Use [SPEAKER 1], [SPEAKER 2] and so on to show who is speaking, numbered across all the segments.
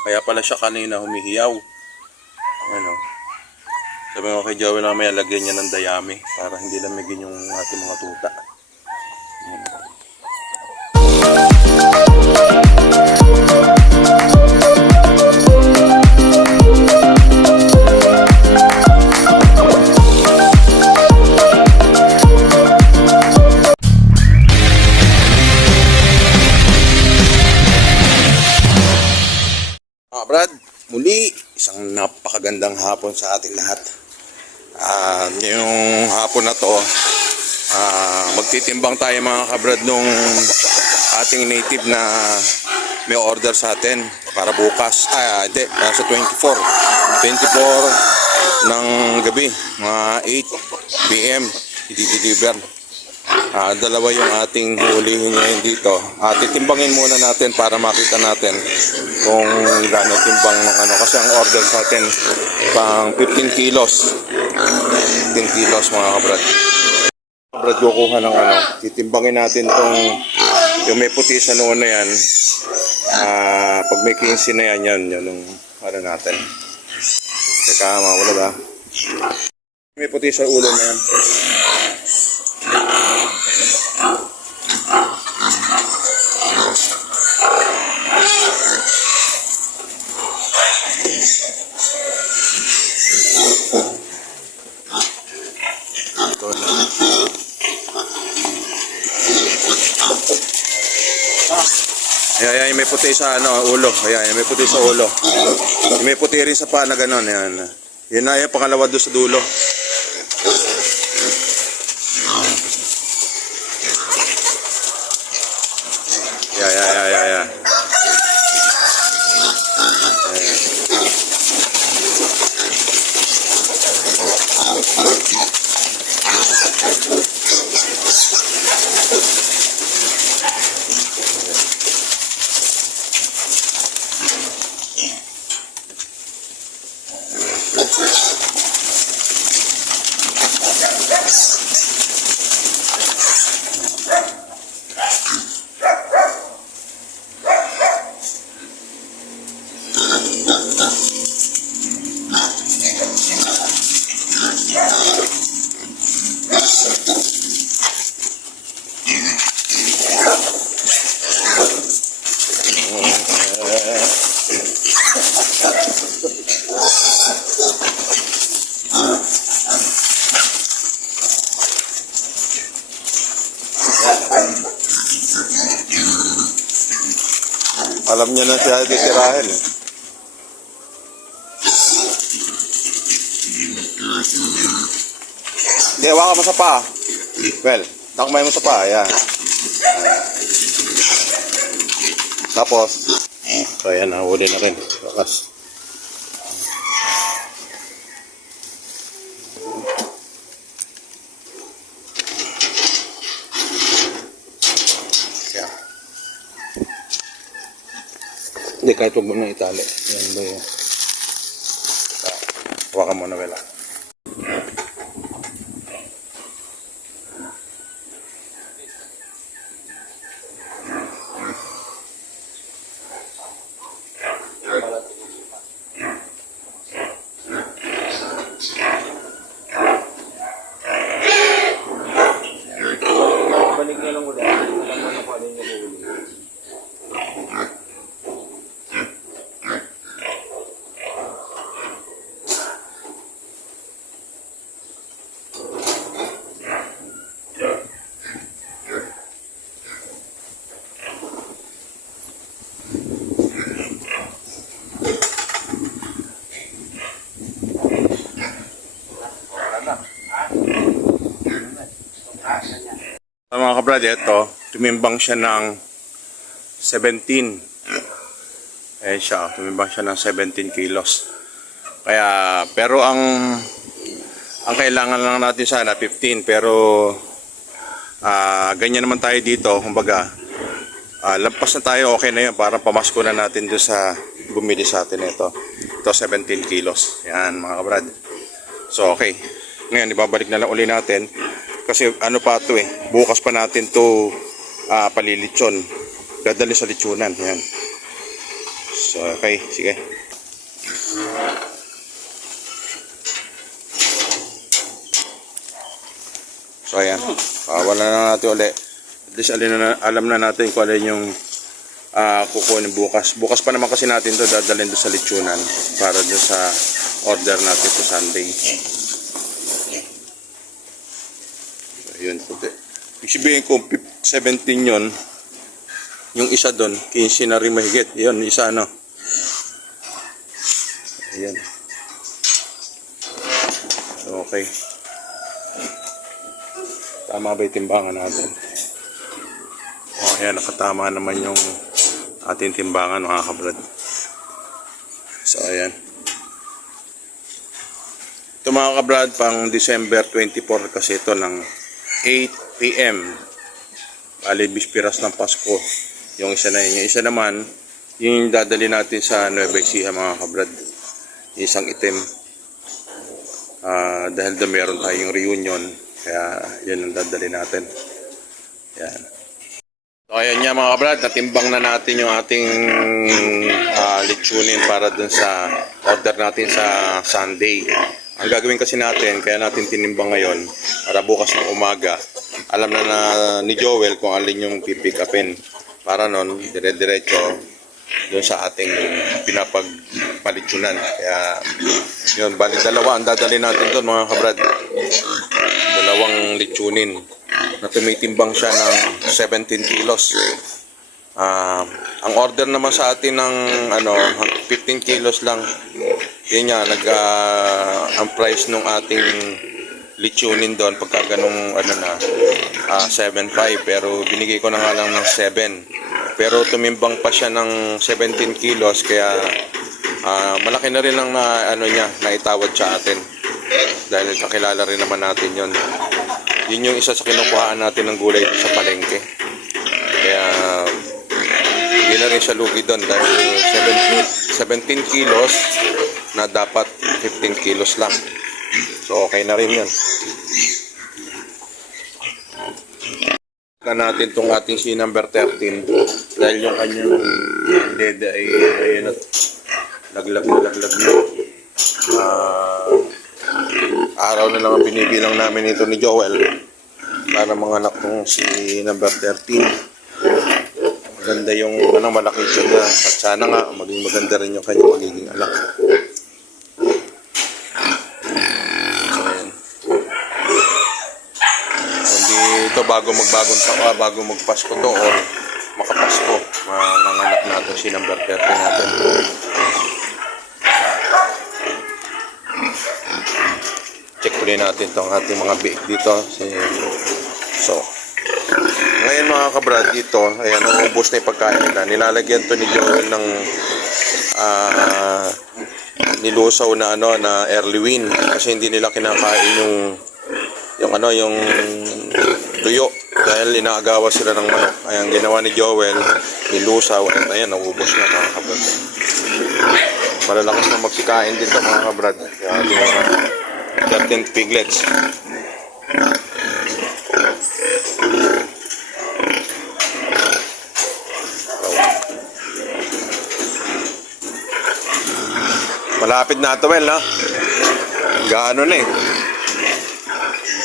[SPEAKER 1] Kaya pala siya kanina humihiyaw. Ano. Sabi ko kay Joey na may lagyan niya ng dayami para hindi lamigin yung ating mga tuta. Napakagandang hapon sa ating lahat. Ah, ngayong hapon na to, ah, magtitimbang tayo mga kabrad nung ating native na may order sa atin para bukas. Ah, hindi, nasa 24. 24 ng gabi, mga 8 p.m. i-deliver. Ah, dalawa yung ating hulihin ngayon dito. Ah, titimbangin muna natin para makita natin kung gaano timbang ng ano. Kasi ang order sa atin pang 15 kilos. 15 kilos mga kabrad. Kabrad kukuha ng ano. Titimbangin natin tong yung may puti sa noon na yan. Ah, pag may 15 na yan, yan, yan yung ano natin. Teka, mawala ba? May puti sa ulo na yan. Ayan, ayan, may puti sa ano, ulo. Ayan, ayan, may puti sa ulo. May puti rin sa paa na gano'n. Ayan. Yun na, yung pangalawa doon sa dulo. Alam niya na siya titirahin eh. Hindi, hawakan mo sa paa. Well, takmay mo sa paa, yan. Tapos, so yan, nahuli na rin. Bakas. Yan. Hindi, kahit huwag mo na itali. Yan ba yun? Hawakan mo na wala.
[SPEAKER 2] Balik na lang ulit. Alam mo na kung ano yung nahuli.
[SPEAKER 1] So, mga kabrad, ito, tumimbang siya ng 17. Ayan siya, tumimbang siya ng 17 kilos. Kaya, pero ang ang kailangan lang natin sana 15 pero ah ganyan naman tayo dito kumbaga ah lampas na tayo okay na yun para pamasko na natin doon sa bumili sa atin ito ito 17 kilos. Yan mga kabrad. So okay. Ngayon ibabalik na lang uli natin kasi ano pa to eh bukas pa natin to ah palilitsyon dadali sa litsunan yan So, okay, sige. So, ayan. Wala na natin uli. At least alin na, alam na natin kung alin yung ah kukunin bukas. Bukas pa naman kasi natin to dadalhin doon sa lechonan para doon sa order natin sa Sunday. So, yun. puti. Ibig sabihin kung pip- 17 yun, yung isa doon, 15 na rin mahigit. Yun, isa ano. Ayan. Okay. Tama ba yung timbangan natin? O, oh, ayan, nakatama naman yung ating timbangan, mga kabrad. So, ayan. Ito mga kabrad, pang December 24 kasi ito ng 8 p.m. Bali, bispiras ng Pasko. Yung isa na yun. Yung isa naman, yung dadali natin sa Nueva Ecija mga kabrad. Isang itim. Ah, dahil doon meron tayong reunion. Kaya yan ang dadali natin. Yan. So ayan nga mga kabrad, natimbang na natin yung ating ah, lechonin para dun sa order natin sa Sunday. Ang gagawin kasi natin, kaya natin tinimbang ngayon, para bukas ng umaga, alam na na ni Joel kung alin yung pipick upin. Para nun, dire-diretso doon sa ating pinapagpalitsunan. Kaya, yun, bali dalawa ang dadali natin doon mga kabrad. Dalawang litsunin na tumitimbang siya ng 17 kilos. Ah, ang order naman sa atin ng ano 15 kilos lang. Yun nga nag ah, ang price nung ating litsunin doon pagka ganung ano na ah, 7.5 pero binigay ko na nga lang ng 7. Pero tumimbang pa siya ng 17 kilos kaya ah, malaki na rin ang na ano niya naitawad sa atin. Dahil kakilala rin naman natin 'yon. Yun yung isa sa kinukuhaan natin ng gulay sa palengke. Kaya hindi na rin siya lugi doon dahil 17, 17 kilos na dapat 15 kilos lang. So okay na rin yun. Ka natin tong ating C number 13 dahil yung kanyang dede ay ayun at laglag na laglag na. Ah, araw na lang ang binibilang namin ito ni Joel para mga anak kong si number 13 maganda yung ano, malaki siya na at sana nga maging maganda rin yung kanyang magiging anak so ayan hindi ito bago magbagong taon bago magpasko to or makapasko mga anak natin si number 13 natin check ulit natin tong ating mga biik dito. So, ngayon mga kabrad dito, ayan, naubos na yung pagkain nila. Nilalagyan to ni Joel ng ah, nilusaw na ano na early win kasi hindi nila kinakain yung yung ano yung tuyo dahil inaagawa sila ng manok. Ayan, ginawa ni Joel, nilusaw at ayan, naubos na mga kabrad. Malalakas na magsikain din to mga kabrad. Kaya yung mga 13 piglets. Malapit na ito, Well, ha? Gaano na eh.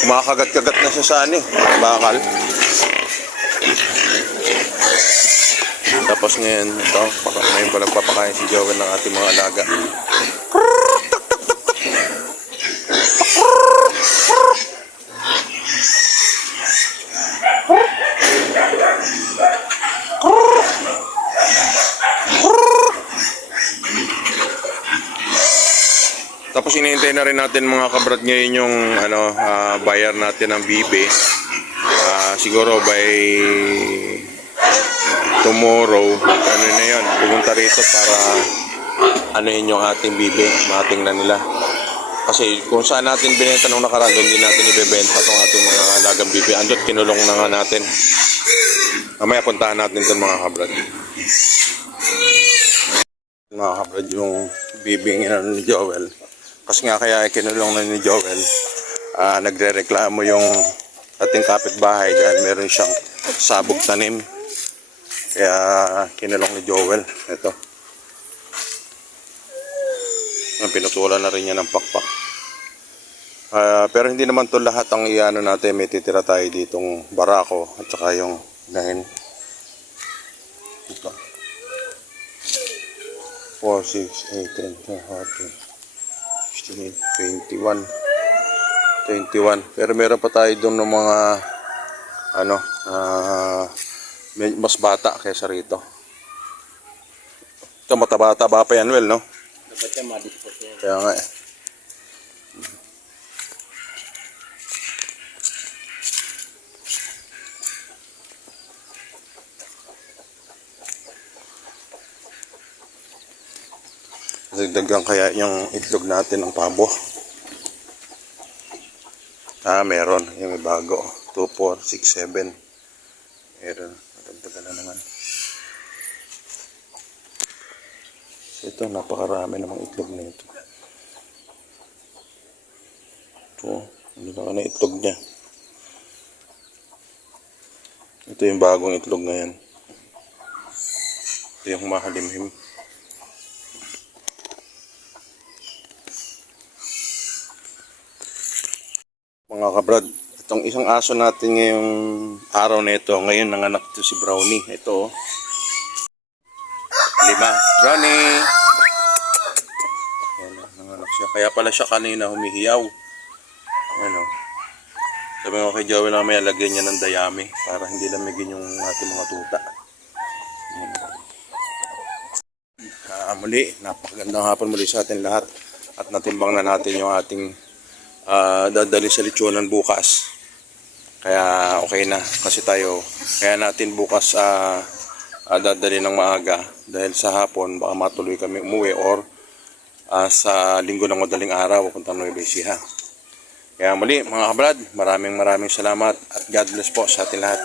[SPEAKER 1] Kumakagat-kagat na siya sa ano eh. Bakal. Tapos ngayon, ito, pa nagpapakain si Joel ng ating mga alaga. Inihintay na rin natin mga kabrad ngayon yung ano, ah, bayar natin ng bibe. Ah, siguro by tomorrow, ano na yun, pumunta rito para ano yun yung ating bibe, mating na nila. Kasi kung saan natin binenta nung nakaraan, doon din natin ibebenta itong ating mga alagang bibe. Andot kinulong na nga natin. Mamaya puntahan natin doon mga kabrad. Mga kabrad yung bibing ni Joel. Kasi nga kaya kinulong na ni Joel, ah nagre-reklamo yung ating kapitbahay dahil meron siyang sabog tanim. Kaya kinulong ni Joel. Ito. Pinutulan na rin yan ng pakpak. Ah, pero hindi naman to lahat ang iano natin. May titira tayo ditong barako at saka yung dahil ito. 4, 6, 8, 10, 12, 16, 21. 21. Pero meron pa tayo doon ng mga ano, med- mas bata kaysa rito. Ito mataba-taba pa yan, well, no?
[SPEAKER 2] Dapat yan, madispose yan.
[SPEAKER 1] Kaya nga eh. Dagdagan kaya yung itlog natin ng pabo. Ah, meron. Yung may bago. 2, 4, 6, 7. Meron. Dagdagan na naman. So, ito, napakarami namang itlog na ito. Ito, hindi na na itlog niya. Ito yung bagong itlog na yan. Ito yung mahalimhim. Mga kabrad, itong isang aso natin ngayong araw na ito, ngayon nanganak to si Brownie. Ito oh. Lima. Brownie! Ayan, oh, nanganak siya. Kaya pala siya kanina humihiyaw. Ano? Sabi ko kay Joey na may lagyan niya ng dayami para hindi lamigin yung ating mga tuta. Ayan. Ah, muli, napakagandang hapon muli sa atin lahat. At natimbang na natin yung ating Ah, uh, dadali sa litsunan bukas. Kaya okay na kasi tayo kaya natin bukas ah, ah, uh, uh, dadali ng maaga dahil sa hapon baka matuloy kami umuwi or uh, sa linggo ng madaling araw papuntang Nueva Ecija. Kaya muli mga kabrad, maraming maraming salamat at God bless po sa ating lahat.